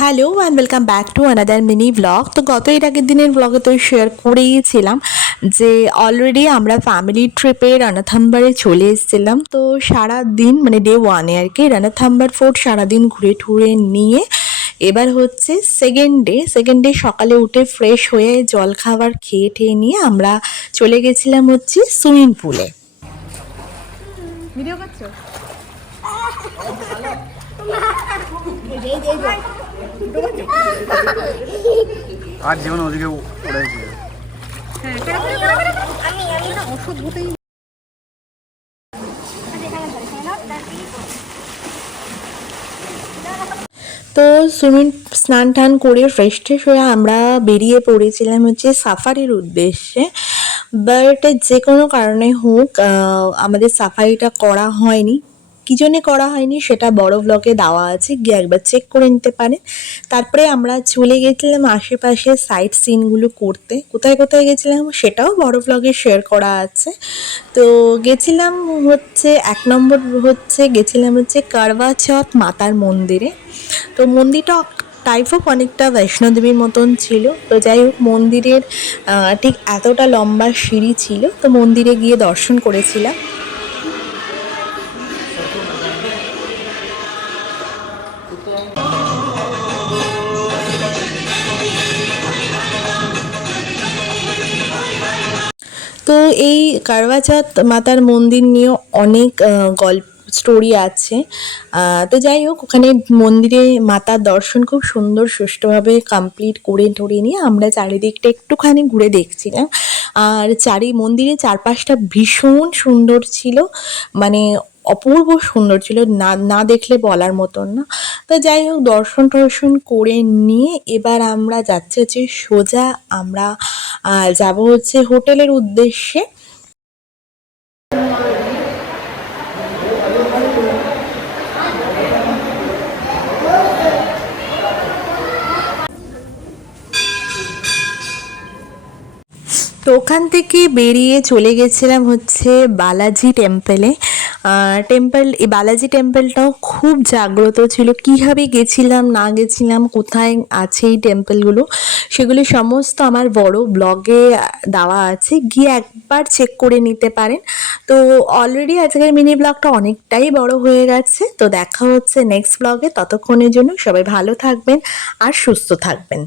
Hello and welcome back to another mini blog. তো গত এর আগের দিনের ব্লগে তো শেয়ার করেইছিলাম যে অলরেডি আমরা ফ্যামিলি ট্রিপে রণথম্বরে চলে এসেছিলাম। তো সারা দিন মানে ডে ওয়ানে আর কি রণথম্বর ফোর্ট সারাদিন ঘুরে ঠুরে নিয়ে এবার হচ্ছে সেকেন্ড ডে সকালে উঠে ফ্রেশ হয়ে জল খাবার খেয়ে ঠেয়ে নিয়ে আমরা চলে গেছিলাম হচ্ছে সুইমিং পুলে। ভিডিও করছো? আর জীবন ওদিকে উড়াইছে। তো স্নান টান করে ফ্রেশ ট্রেশ হয়ে আমরা বেরিয়ে পড়েছিলাম হচ্ছে সাফারির উদ্দেশ্যে। বাট যে কোনো কারণে হোক আমাদের সাফারিটা করা হয়নি। কী জন্যে করা হয়নি সেটা বড় ব্লগে দেওয়া আছে, গিয়ে একবার চেক করে নিতে পারেন। তারপরে আমরা চলে গেছিলাম আশেপাশে সাইট সিনগুলো করতে। কোথায় কোথায় গেছিলাম সেটাও বড় ব্লগে শেয়ার করা আছে। তো গেছিলাম হচ্ছে গেছিলাম হচ্ছে কারওয়া চৌথ মাতার মন্দিরে। তো মন্দিরটা টাইপ অফ অনেকটা বৈষ্ণোদেবীর মতন ছিল। তো যাই হোক মন্দিরের ঠিক এতটা লম্বা সিঁড়ি ছিল। তো মন্দিরে গিয়ে দর্শন করেছিলাম। তো এই কারওয়া চৌথ মাতার মন্দির নিয়েও অনেক গল্প স্টোরি আছে। তো যাই হোক ওখানে মন্দিরে মাতার দর্শন খুব সুন্দর সুষ্ঠুভাবে কমপ্লিট করে ঠরে নিয়ে আমরা চারিদিকটা একটুখানি ঘুরে দেখছিলাম। আর মন্দিরের চারপাশটা ভীষণ সুন্দর ছিল, মানে অপূর্ব সুন্দর ছিল, না না দেখলে বলার মতন না। তো যাই হোক দর্শন টর্শন করে নিয়ে এবার আমরা যাচ্ছি হচ্ছে সোজা আমরা যাব হচ্ছে হোটেলের উদ্দেশ্যে। তো ওখান থেকে বেরিয়ে চলে গেছিলাম হচ্ছে বালাজি টেম্পলে। এই বালাজি টেম্পলটাও খুব জাগ্রত ছিল। কীভাবে গেছিলাম না গেছিলাম, কোথায় আছে এই টেম্পলগুলো, সেগুলি সমস্ত আমার বড় ব্লগে দেওয়া আছে, গিয়ে একবার চেক করে নিতে পারেন। তো অলরেডি আজকের মিনি ব্লগটা অনেকটাই বড় হয়ে গেছে। তো দেখা হচ্ছে নেক্সট ব্লগে। ততক্ষণের জন্য সবাই ভালো থাকবেন আর সুস্থ থাকবেন।